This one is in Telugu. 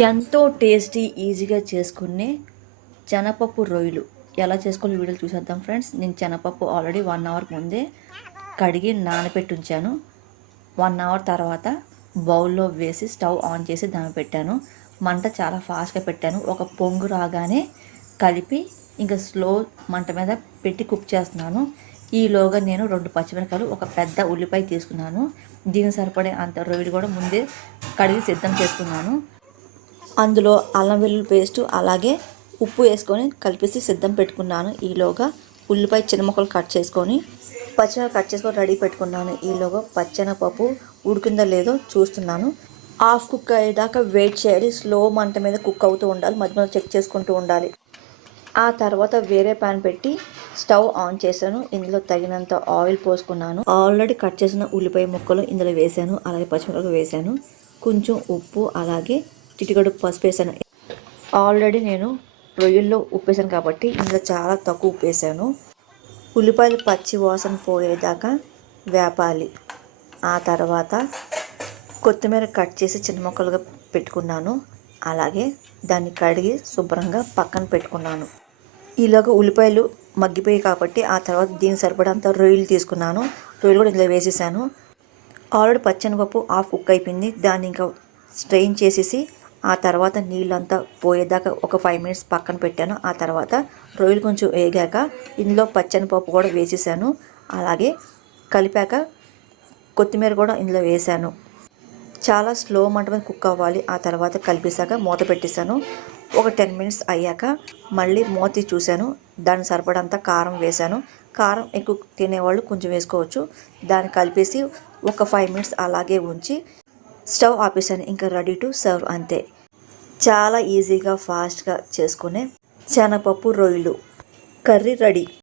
ఎంతో టేస్టీ ఈజీగా చేసుకునే శనగపప్పు రొయ్యలు ఎలా చేసుకోవాలో వీడియోలు చూసేద్దాం ఫ్రెండ్స్. నేను శనగపప్పు ఆల్రెడీ 1 అవర్ ముందే కడిగి నానబెట్టి ఉంచాను. 1 అవర్ తర్వాత బౌల్లో వేసి స్టవ్ ఆన్ చేసి దాన్ని పెట్టాను. మంట చాలా ఫాస్ట్గా పెట్టాను. ఒక పొంగు రాగానే కలిపి ఇంకా స్లో మంట మీద పెట్టి కుక్ చేస్తున్నాను. ఈలోగా నేను 2 పచ్చిమిరపకాయలు, ఒక పెద్ద ఉల్లిపాయ తీసుకున్నాను. దీనికి సరిపడే అంత రొయ్యలు కూడా ముందే కడిగి సిద్ధం చేసుకున్నాను. అందులో అల్లం వెల్లుల్లి పేస్టు అలాగే ఉప్పు వేసుకొని కలిపేసి సిద్ధం పెట్టుకున్నాను. ఈలోగా ఉల్లిపాయ చిన్న ముక్కలు కట్ చేసుకొని పచ్చిమిరపకాయలు కట్ చేసుకొని రెడీ పెట్టుకున్నాను. ఈలోగా పచ్చెనపప్పు ఉడికిందో లేదో చూస్తున్నాను. హాఫ్ కుక్ అయ్యేదాకా వెయిట్ చేయాలి. స్లో మంట మీద కుక్ అవుతూ ఉండాలి. మధ్య మధ్య చెక్ చేసుకుంటూ ఉండాలి. ఆ తర్వాత వేరే ప్యాన్ పెట్టి స్టవ్ ఆన్ చేశాను. ఇందులో తగినంత ఆయిల్ పోసుకున్నాను. ఆల్రెడీ కట్ చేసిన ఉల్లిపాయ ముక్కలు ఇందులో వేసాను. అలాగే పచ్చిమిరపకాయలు వేసాను. కొంచెం ఉప్పు అలాగే చిటికెడు పసుపు వేసాను. ఆల్రెడీ నేను రొయ్యల్లో ఉప్పు వేసాను కాబట్టి ఇందులో చాలా తక్కువ ఉప్పు వేసాను. ఉల్లిపాయలు పచ్చి వాసన పోయేదాకా వేపాలి. ఆ తర్వాత కొత్తిమీర కట్ చేసి చిన్న ముక్కలుగా పెట్టుకున్నాను. అలాగే దాన్ని కడిగి శుభ్రంగా పక్కన పెట్టుకున్నాను. ఈలోగా ఉల్లిపాయలు మగ్గిపోయాయి కాబట్టి ఆ తర్వాత దీనికి సరిపడంత రొయ్యలు తీసుకున్నాను. రొయ్యలు కూడా ఇందులో వేసేసాను. ఆల్రెడీ పచ్చెనపప్పు హాఫ్ కుక్ అయిపోయింది. దాన్ని ఇంకా స్ట్రెయిన్ చేసేసి ఆ తర్వాత నీళ్ళంతా పోయేదాకా ఒక 5 మినిట్స్ పక్కన పెట్టాను. ఆ తర్వాత రొయ్యలు కొంచెం వేగాక ఇందులో పచ్చెనపప్పు కూడా వేసేసాను. అలాగే కలిపాక కొత్తిమీర కూడా ఇందులో వేసాను. చాలా స్లో మంట మీద కుక్ అవ్వాలి. ఆ తర్వాత కలిపేసాక మూత పెట్టేశాను. ఒక 10 మినిట్స్ అయ్యాక మళ్ళీ మూత చూశాను. దానికి సరిపడంత కారం వేశాను. కారం ఎక్కువ తినేవాళ్ళు కొంచెం వేసుకోవచ్చు. దాన్ని కలిపేసి ఒక 5 మినిట్స్ అలాగే ఉంచి స్టవ్ ఆపేసాను. ఇంకా రెడీ టు సర్వ్ అంతే. చాలా ఈజీగా ఫాస్ట్గా చేసుకునే శనగపప్పు రొయ్యలు కర్రీ రెడీ.